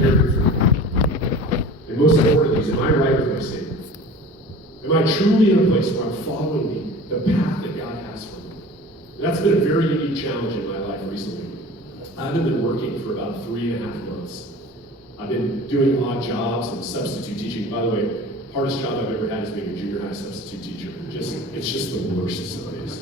caring for me? And most importantly, is am I right with my Savior? Am I truly in a place where I'm following the path that God has for me? And that's been a very unique challenge in my life recently. I haven't been working for about 3.5 months. I've been doing odd jobs and substitute teaching. By the way, hardest job I've ever had is being a junior high substitute teacher. It's just the worst some days.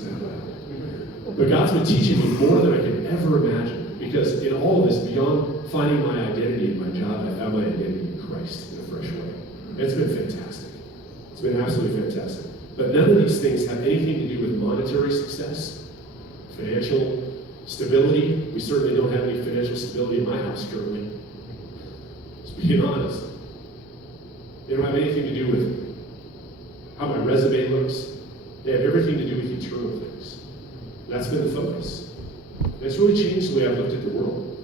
But God's been teaching me more than I could ever imagine. Because in all of this, beyond finding my identity in my job, I found my identity in Christ in a fresh way. It's been fantastic. It's been absolutely fantastic. But none of these things have anything to do with monetary success, financial stability. We certainly don't have any financial stability in my house currently. Just being honest. They don't have anything to do with how my resume looks. They have everything to do with eternal things. That's been the focus. And it's really changed the way I've looked at the world.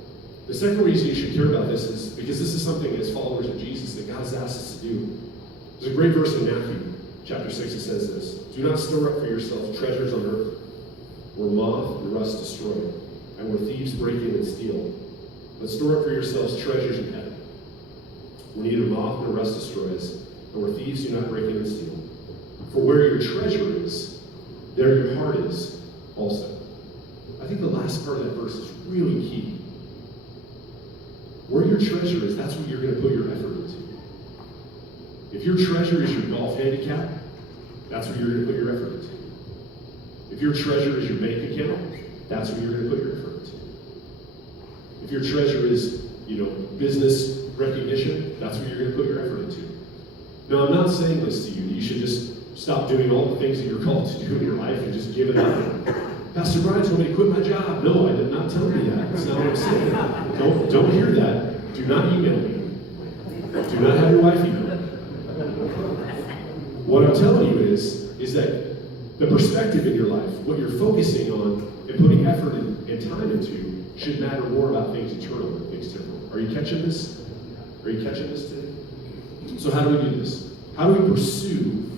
The second reason you should care about this is because this is something as followers of Jesus that God's asked us to do. There's a great verse in Matthew chapter 6 that says this: do not store up for yourselves treasures on earth, where moth and rust destroy, and where thieves break in and steal. But store up for yourselves treasures in heaven, where neither moth nor rust destroys, and where thieves do not break in and steal. For where your treasure is, there your heart is also. I think the last part of that verse is really key. Where your treasure is, that's what you're going to put your effort into. If your treasure is your golf handicap, that's what you're going to put your effort into. If your treasure is your bank account, that's what you're going to put your effort into. If your treasure is, business recognition, that's what you're going to put your effort into. Now, I'm not saying this to you. You should just stop doing all the things that you're called to do in your life and just give it up. Pastor Brian told me to quit my job. No, I did not tell you that. That's not what I'm saying. Don't hear that. Do not email me. Do not have your wife email me. What I'm telling you is that the perspective in your life, what you're focusing on and putting effort and time into, should matter more about things eternal than things temporal. Are you catching this? Are you catching this today? So how do we do this? How do we pursue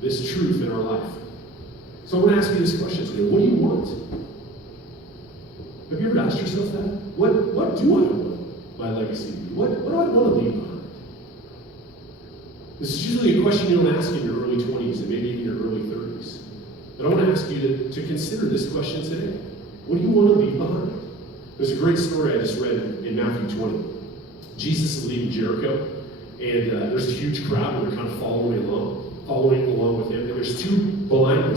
this truth in our life? So I want to ask you this question today. What do you want? Have you ever asked yourself that? What do I want my legacy to be? What do I want to leave behind? This is usually a question you don't ask in your early 20s and maybe even your early 30s. But I want to ask you to consider this question today. What do you want to leave behind? There's a great story I just read in Matthew 20. Jesus is leaving Jericho, and there's a huge crowd, and they're kind of following along with him. And there's two blind men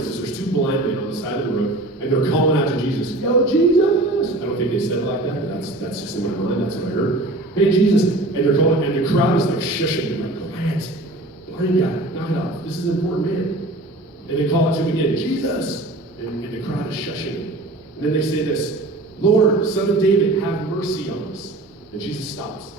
on the side of the road, and they're calling out to Jesus, "Yo, Jesus!" I don't think they said it like that, but that's just in my mind. That's what I heard. Hey, Jesus! And they're calling, and the crowd is like shushing them, like, "Quiet, blind guy, knock it off. This is an important man." And they call out to him again, "Jesus!" And the crowd is shushing him. And then they say this, "Lord, Son of David, have mercy on us." And Jesus stops.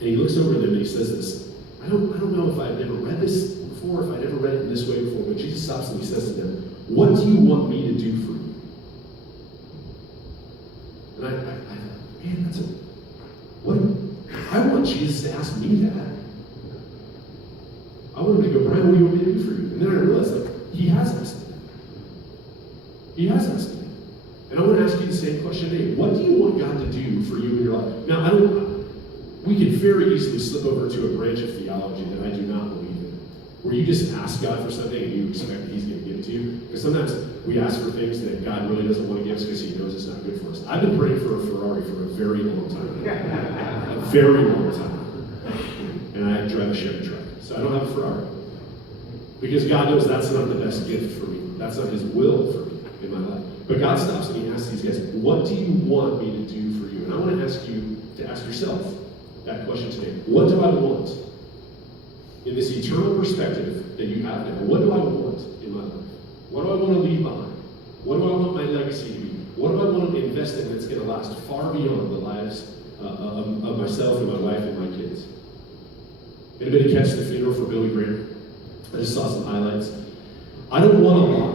And he looks over at them and he says this. I don't know if I've never read this before, if I've never read it in this way before, but Jesus stops and he says to them, "What do you want me to do for you?" And I thought, man, I want Jesus to ask me that. I want him to go, "Brian, what do you want me to do for you?" And then I realized, he has asked me that. He has asked me. And I want to ask you the same question today. What do you want God to do for you in your life? Now, we can very easily slip over to a branch of theology that I do not believe in, where you just ask God for something and you expect that he's going to give it to you. Because sometimes we ask for things that God really doesn't want to give us because he knows it's not good for us. I've been praying for a Ferrari for a very long time. A very long time. And I drive a Chevy truck, so I don't have a Ferrari. Because God knows that's not the best gift for me. That's not his will for me in my life. But God stops and he asks these guys, "What do you want me to do for you?" And I want to ask you to ask yourself that question today. What do I want in this eternal perspective that you have now? What do I want in my life? What do I want to leave behind? What do I want my legacy to be? What do I want to invest in that's going to last far beyond the lives of myself and my wife and my kids? Anybody catch the funeral for Billy Graham? I just saw some highlights. I don't want a lot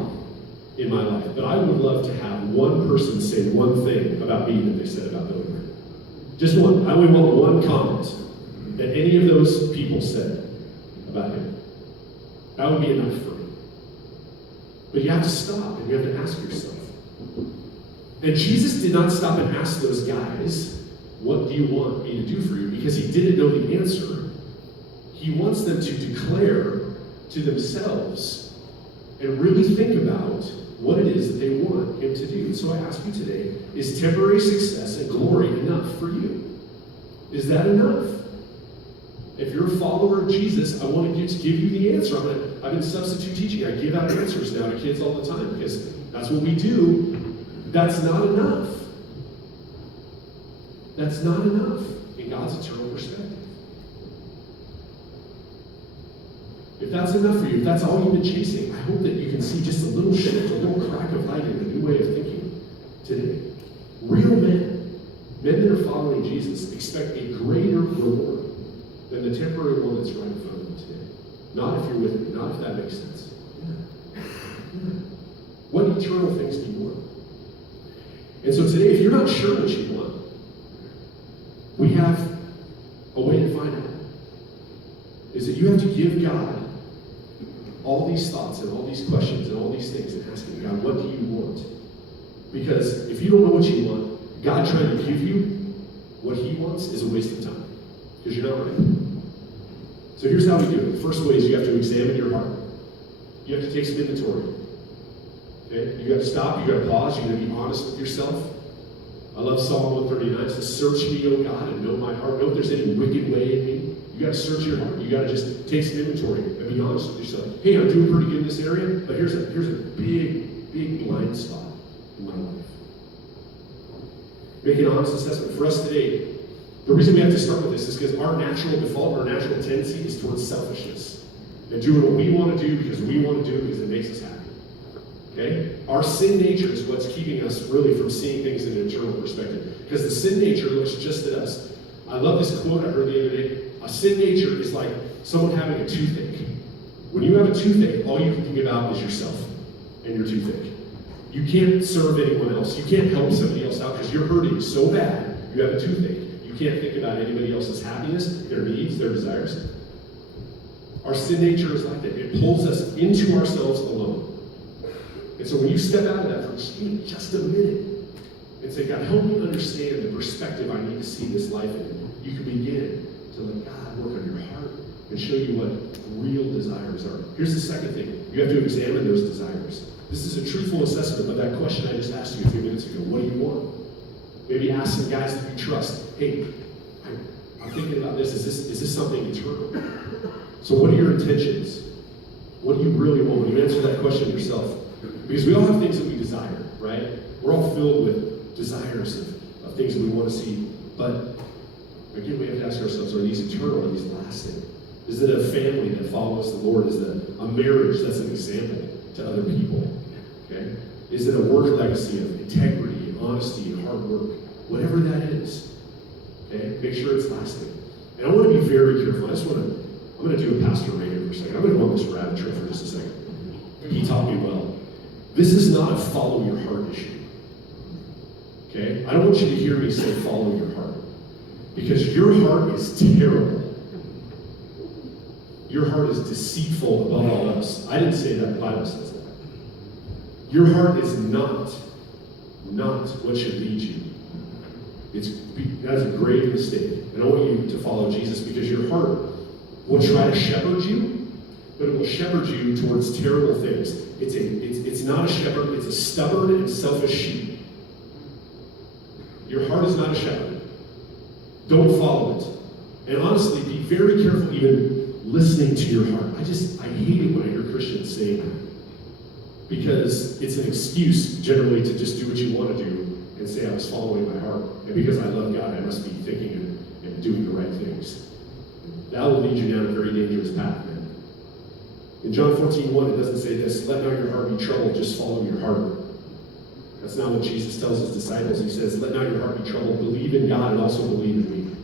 in my life, but I would love to have one person say one thing about me that they said about Billy Graham. Just one. I only want one comment that any of those people said about him. That would be enough for me. But you have to stop and you have to ask yourself. And Jesus did not stop and ask those guys what do you want me to do for you? Because he didn't know the answer. He wants them to declare to themselves and really think about what it is that they want him to do. So I ask you today, is temporary success and glory enough for you? Is that enough? If you're a follower of Jesus, I want to give you the answer. I've been substitute teaching. I give out answers now to kids all the time because that's what we do. That's not enough. That's not enough in God's eternal perspective. If that's enough for you, if that's all you've been chasing, I hope that you can see just a little shift, a little crack of light in a new way of thinking today. Real men that are following Jesus, expect a greater reward than the temporary one that's right in front of them today. Not if you're with me, not if that makes sense. What eternal things do you want? And so today, if you're not sure what you want, we have a way to find out. Is that you have to give God all these thoughts and all these questions and all these things and ask him, God, what do you want? Because if you don't know what you want, God trying to give you what he wants is a waste of time. Because you're not ready. So here's how we do it. The first way is you have to examine your heart. You have to take some inventory. Okay? You got to stop, you got to pause, you got to be honest with yourself. I love Psalm 139. It says, search me, O God, and know my heart. Know if there's any wicked way in me. You got to search your heart. You got to just take some inventory and be honest with yourself. Hey, I'm doing pretty good in this area, but here's a big blind spot in my life. Make an honest assessment. For us today, the reason we have to start with this is because our natural default, our natural tendency is towards selfishness. And doing what we want to do because we want to do it because it makes us happy. Okay? Our sin nature is what's keeping us really from seeing things in an eternal perspective. Because the sin nature looks just at us. I love this quote I heard the other day. A sin nature is like someone having a toothache. When you have a toothache, all you can think about is yourself and your toothache. You can't serve anyone else. You can't help somebody else out because you're hurting so bad you have a toothache. You can't think about anybody else's happiness, their needs, their desires. Our sin nature is like that. It pulls us into ourselves alone. And so when you step out of that for just a minute and say, God, help me understand the perspective I need to see this life in, you can begin to let God work on your heart and show you what real desires are. Here's the second thing. You have to examine those desires. This is a truthful assessment of that question I just asked you a few minutes ago. What do you want? Maybe ask some guys that you trust. Hey, I'm thinking about this. Is this something eternal? So what are your intentions? What do you really want? When you answer that question yourself. Because we all have things that we desire, right? We're all filled with desires of things that we want to see. But again, we have to ask ourselves, are these eternal? Are these lasting? Is it a family that follows the Lord? Is it a marriage that's an example to other people? Okay? Is it a work legacy of integrity and honesty and hard work? Whatever that is. Okay? Make sure it's lasting. And I want to be very careful. I'm going to do a Pastor Reagan for a second. I'm going to go on this rabbit trail for just a second. He taught me well. This is not a follow your heart issue. Okay? I don't want you to hear me say follow your heart. Because your heart is terrible. Your heart is deceitful above all else. I didn't say that, the Bible says that. Your heart is not what should lead you. That's a grave mistake. And I want you to follow Jesus because your heart will try to shepherd you, but it will shepherd you towards terrible things. It's not a shepherd, it's a stubborn and selfish sheep. Your heart is not a shepherd. Don't follow it. And honestly, be very careful even listening to your heart. I hate it when I hear Christians saying that. Because it's an excuse generally to just do what you want to do and say I was following my heart. And because I love God, I must be thinking and doing the right things. That will lead you down a very dangerous path, man. In John 14:1, it doesn't say this, let not your heart be troubled, just follow your heart. That's not what Jesus tells his disciples. He says, let not your heart be troubled, believe in God and also believe in me.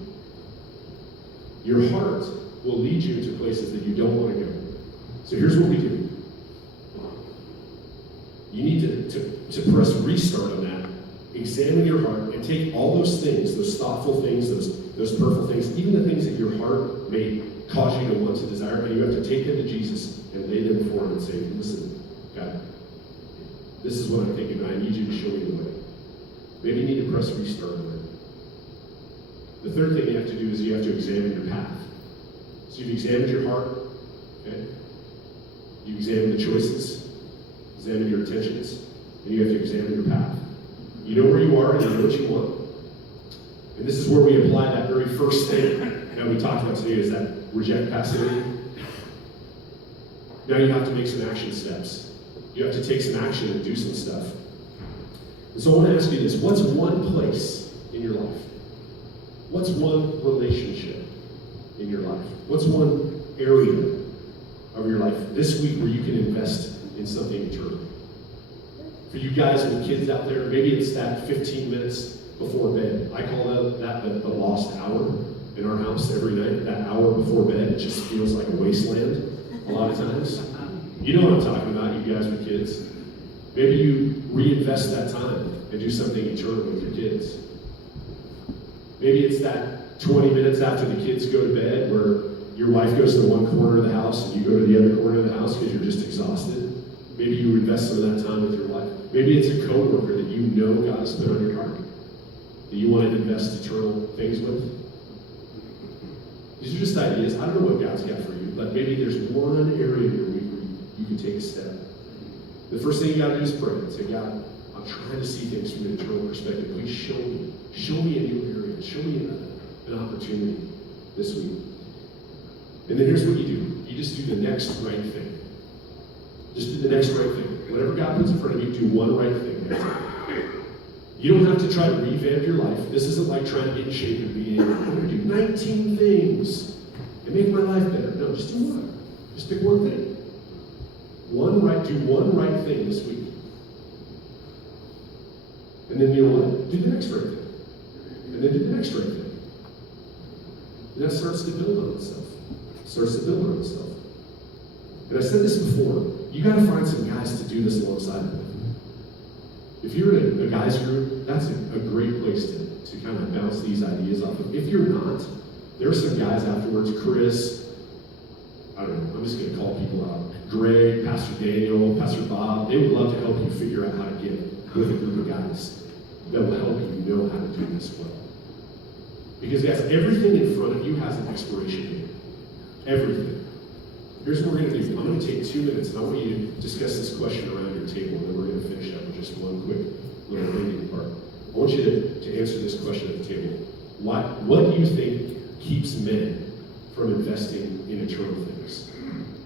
Your heart will lead you to places that you don't want to go. So here's what we do. You need to press restart on that. Examine your heart and take all those things, those thoughtful things, those purposeful things, even the things that your heart may cause you to want to desire, and you have to take them to Jesus and lay them before him and say, listen, God, this is what I'm thinking, and I need you to show me the way. Maybe you need to press restart on it. The third thing you have to do is you have to examine your path. So you've examined your heart, okay? You examine the choices, examine your intentions, and you have to examine your path. You know where you are and you know what you want. And this is where we apply that very first thing that we talked about today, is that reject passivity. Now you have to make some action steps. You have to take some action and do some stuff. And so I want to ask you this: what's one place in your life? What's one relationship in your life? What's one area of your life this week where you can invest in something eternal? For you guys with kids out there, maybe it's that 15 minutes before bed. I call that the lost hour in our house every night. That hour before bed, it just feels like a wasteland a lot of times. You know what I'm talking about, you guys with kids. Maybe you reinvest that time and do something eternal with your kids. Maybe it's that 20 minutes after the kids go to bed where your wife goes to one corner of the house and you go to the other corner of the house because you're just exhausted. Maybe you invest some of that time with your wife. Maybe it's a coworker that you know God has put on your heart that you want to invest eternal things with. These are just ideas. I don't know what God's got for you, but maybe there's one area in your week where you can take a step. The first thing you got to do is pray. Say, God, I'm trying to see things from an eternal perspective. Please show me. Show me a new area. Show me an opportunity this week. And then here's what you do. You just do the next right thing. Just do the next right thing. Whatever God puts in front of you, do one right thing. That's it. You don't have to try to revamp your life. This isn't like trying to get in shape and be, I'm going to do 19 things and make my life better. No, just do one. Just pick one thing. Do one right thing this week. And then you know what? Do the next right thing. And then do the next right thing. And that starts to build on itself. And I said this before, you got to find some guys to do this alongside with. If you're in a guys group, that's a great place to kind of bounce these ideas off of. If you're not, there are some guys afterwards, Chris, I don't know, I'm just going to call people out. Greg, Pastor Daniel, Pastor Bob, they would love to help you figure out how to get with a group of guys that will help you know how to do this well. Because guys, everything in front of you has an expiration date. Everything. Here's what we're going to do. I'm going to take 2 minutes and I want you to discuss this question around your table, and then we're going to finish up with just one quick little ending part. I want you to answer this question at the table. What do you think keeps men from investing in eternal things?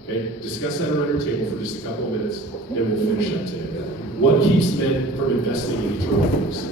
Okay? Discuss that around your table for just a couple of minutes, and we'll finish up today. What keeps men from investing in eternal things?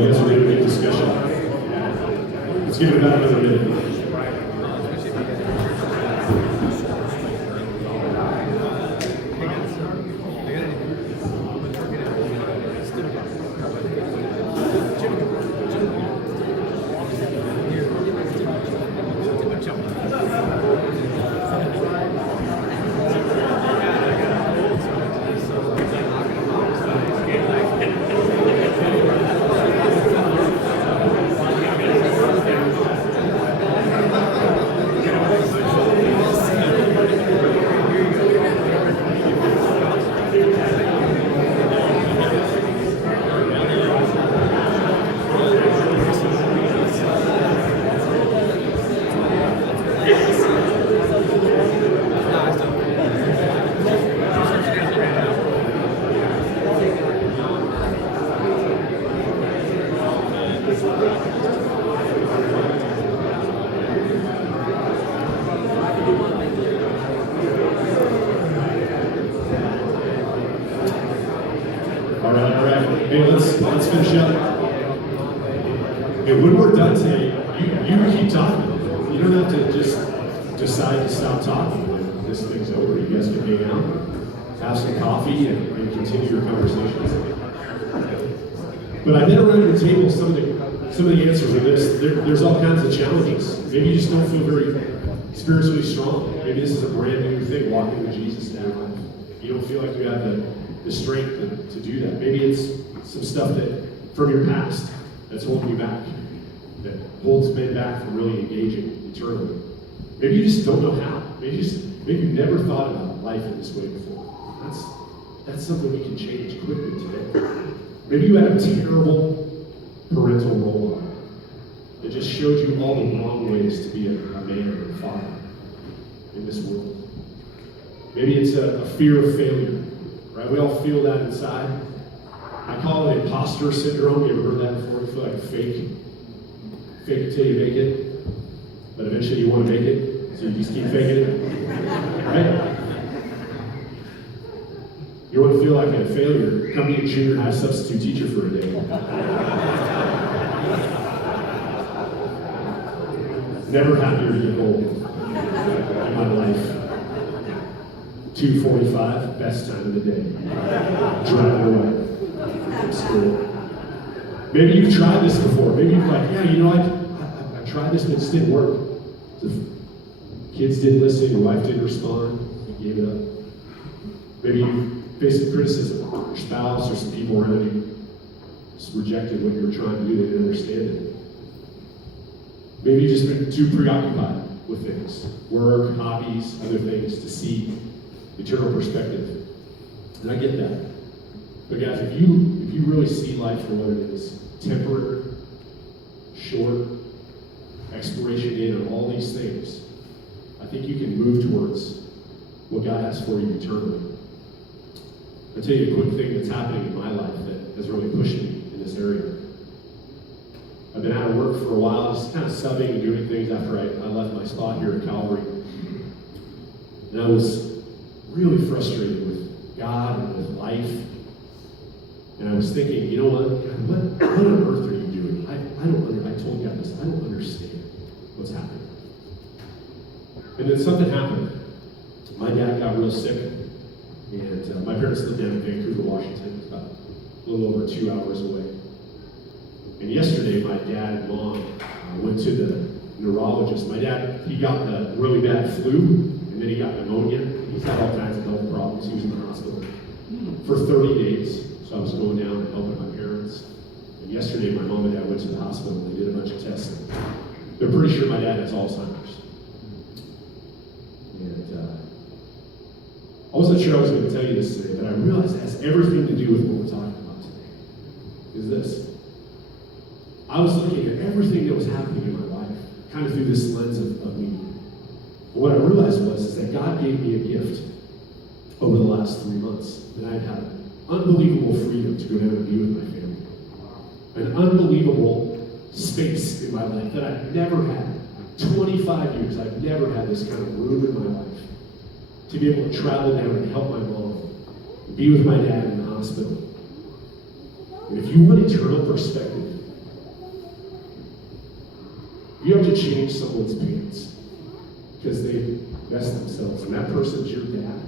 you guys are ready to make discussion? Let's give it about another minute. All right. Hey, let's finish up. Hey, when we're done today, you keep talking. You don't have to just decide to stop talking when this thing's over. You guys can hang out, have some coffee, and continue your conversations. But I bet around your table some of the answers are this. There's all kinds of challenges. Maybe you just don't feel very spiritually strong. Maybe this is a brand new thing, walking with Jesus in your life. You don't feel like you have the strength to do that. Maybe it's some stuff that from your past that's holding you back, that holds men back from really engaging eternally. Maybe you just don't know how. Maybe you've never thought about life in this way before. That's something we can change quickly today. Maybe you had a terrible parental role model that just showed you all the wrong ways to be a man or a father in this world. Maybe it's a fear of failure. Right? We all feel that inside. I call it imposter syndrome. You ever heard that before? You feel like fake it till you make it, but eventually you want to make it, so you just keep faking it. Right? You want to feel like a failure. Come be a junior high substitute teacher for a day. Never happier to get old in my life. 2:45, best time of the day. Driving away from school. Maybe you've tried this before. Maybe you've like, yeah, you know, I tried this and it just didn't work. The kids didn't listen, your wife didn't respond, you gave it up. Maybe you faced some criticism. Your spouse or some people around you just rejected what you were trying to do. They didn't understand it. Maybe you've just been too preoccupied with things. Work, hobbies, other things to see eternal perspective. And I get that. But guys, if you really see life for what it is, temporary, short, exploration in, and all these things, I think you can move towards what God has for you eternally. I'll tell you a quick thing that's happening in my life that has really pushed me in this area. I've been out of work for a while, just kind of subbing and doing things after I left my spot here at Calvary. And I was really frustrated with God and with life. And I was thinking, you know what? God, what on earth are you doing? I told God this. I don't understand what's happening. And then something happened. My dad got real sick. And my parents lived down in Vancouver, Washington. It's about a little over 2 hours away. And yesterday, my dad and mom went to the neurologist. My dad, he got the really bad flu, and then he got pneumonia. He's had all kinds of health problems. He was in the hospital for 30 days. So I was going down and helping my parents. And yesterday, my mom and dad went to the hospital and they did a bunch of tests. They're pretty sure my dad has Alzheimer's. And I wasn't sure I was going to tell you this today, but I realized it has everything to do with what we're talking about today. Is this. I was looking at everything that was happening in my life, kind of through this lens of me. And what I realized was that God gave me a gift over the last 3 months, that I'd had unbelievable freedom to go down and be with my family. An unbelievable space in my life that I've never had. 25 years, I've never had this kind of room in my life. To be able to travel down and help my mom, and be with my dad in the hospital. And if you want eternal perspective, You have to change someone's pants because they messed themselves, and that person's your dad.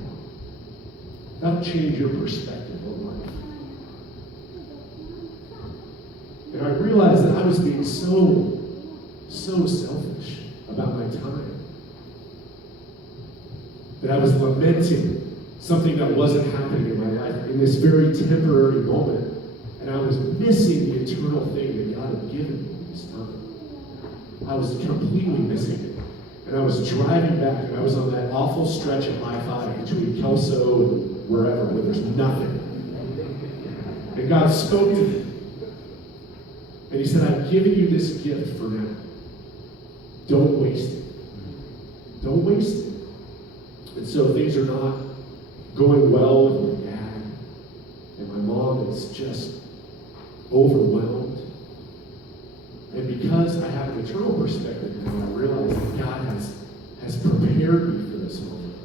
That'll change your perspective on life. And I realized that I was being so selfish about my time. That I was lamenting something that wasn't happening in my life in this very temporary moment. And I was missing the eternal thing that God had given me this time. I was completely missing it. And I was driving back, and I was on that awful stretch of I-5 between Kelso and wherever, where there's nothing. And God spoke to me. And he said, I've given you this gift for now. Don't waste it. Don't waste it. And so things are not going well with my dad. And my mom is just overwhelmed. And because I have an eternal perspective now, I realize that God has prepared me for this moment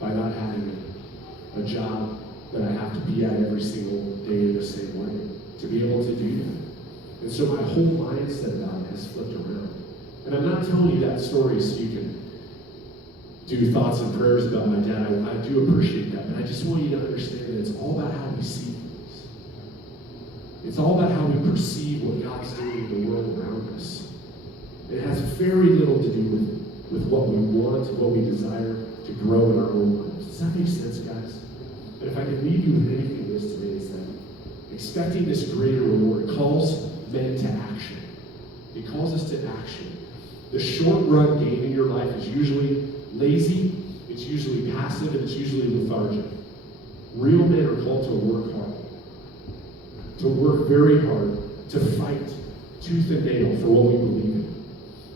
by not having a job that I have to be at every single day the same way to be able to do that. And so my whole mindset about it has flipped around. And I'm not telling you that story so you can do thoughts and prayers about my dad. I do appreciate that, but I just want you to understand that it's all about how we see things. It's all about how we perceive what God's doing in the world around us. It has very little to do with what we want, what we desire to grow in our own lives. Does that make sense, guys? And if I could leave you with anything this today, is that expecting this greater reward calls men to action. It calls us to action. The short-run game in your life is usually lazy, it's usually passive, and it's usually lethargic. Real men are called to work hard, to work very hard, to fight tooth and nail for what we believe in.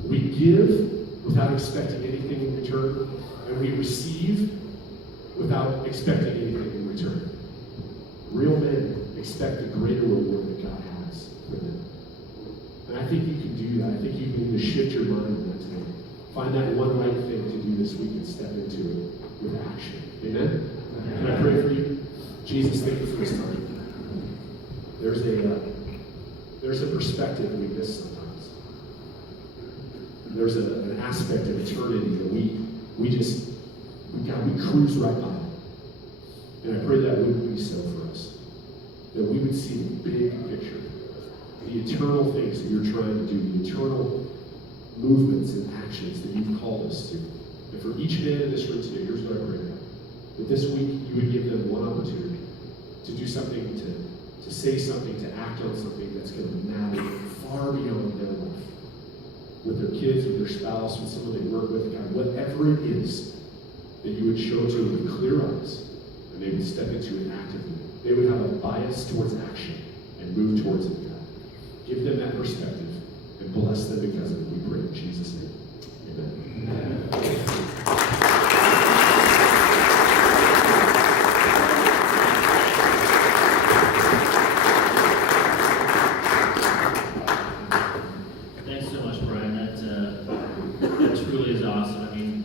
We give without expecting anything in return, and we receive without expecting anything in return. Real men expect the greater reward that God has for them. And I think you can do that. I think you need to shift your mind on that today. Find that one right thing to do this week and step into it with action. Amen? Can I pray for you? Jesus, thank you for this time. There's a perspective we miss sometimes. There's an aspect of eternity that we cruise right by. And I pray that wouldn't be so for us. That we would see the big picture, the eternal things that you're trying to do, the eternal movements and actions that you've called us to. And for each man in this room today, here's what I pray about. That this week you would give them one opportunity to do something, to say something, to act on something that's going to matter far beyond their life. With their kids, with their spouse, with someone they work with, God, whatever it is that you would show to them with clear eyes, and they would step into it actively. They would have a bias towards action and move towards it, God. Give them that perspective and bless them because of it. We pray in Jesus' name. Amen. Thanks so much, Brian. That truly is awesome. I mean,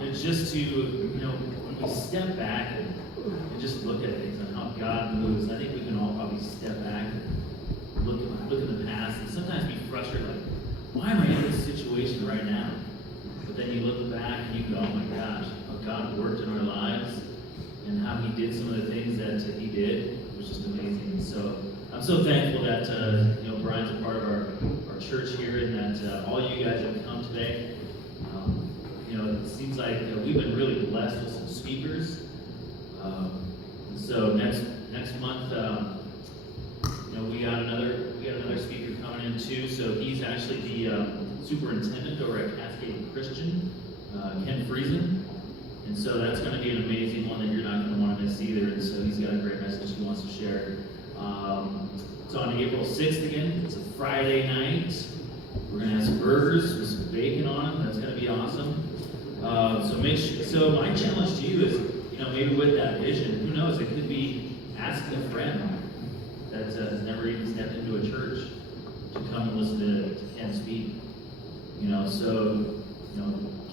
it's just to, when we step back and just look at things and how God moves, I think we can all probably step back and look at the past and sometimes be frustrated, like, why am I in this situation right now? But then you look back and you go, oh my gosh, how God worked in our lives and how He did some of the things that He did was just amazing. And so I'm so thankful that Brian's a part of our church here and that all you guys have come today. It seems like we've been really blessed with some speakers. So next month, we got another speaker coming in too. So he's actually the superintendent over at Cascade Christian, Ken Friesen. And so that's going to be an amazing one that you're not going to want to miss either. And so he's got a great message he wants to share. It's on April 6th again. It's a Friday night. We're going to have some burgers with some bacon on them. That's going to be awesome. So make sure. So my challenge to you is, maybe with that vision, who knows? It could be asking a friend that has never even stepped into a church to come and listen to Ken speak.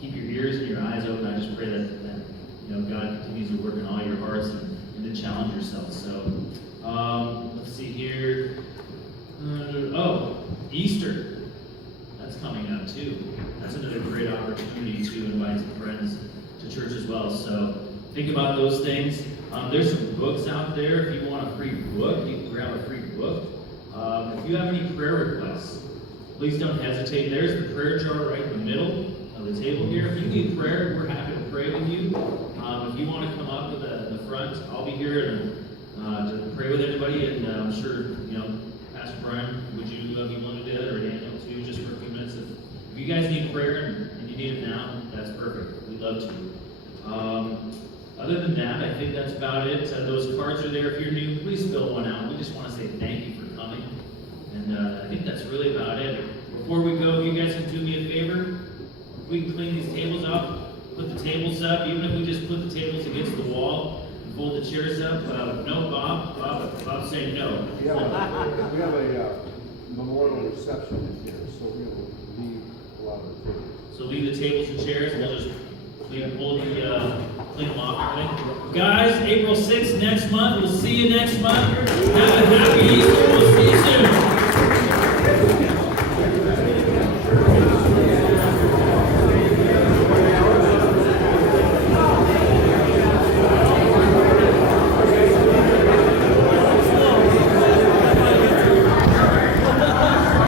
Keep your ears and your eyes open. I just pray that God continues to work in all your hearts and to challenge yourself. So let's see here. Easter. That's coming up too. That's another great opportunity to invite some friends to church as well. So think about those things. There's some books out there. If you want a free book, you can grab a free book. If you have any prayer requests, please don't hesitate. There's the prayer jar right in the middle of the table here. If you need prayer, we're happy to pray with you. If you want to come up to the front, I'll be here to pray with anybody. And I'm sure, Pastor Brian, would you be willing to do that, or Daniel too, just for a few minutes? If you guys need prayer and you need it now, that's perfect. We'd love to. Other than that, I think that's about it. Those cards are there. If you're new, please fill one out. We just want to say thank you for coming. And I think that's really about it. Before we go, if you guys can do me a favor, we can clean these tables up, put the tables up, even if we just put the tables against the wall and fold the chairs up. No, Bob's saying no. We have a memorial reception in here, so we will leave a lot of the tables. So leave the tables and chairs, and we'll just clean them off. Everything. Guys, April 6th next month. We'll see you next month. Have a happy Easter.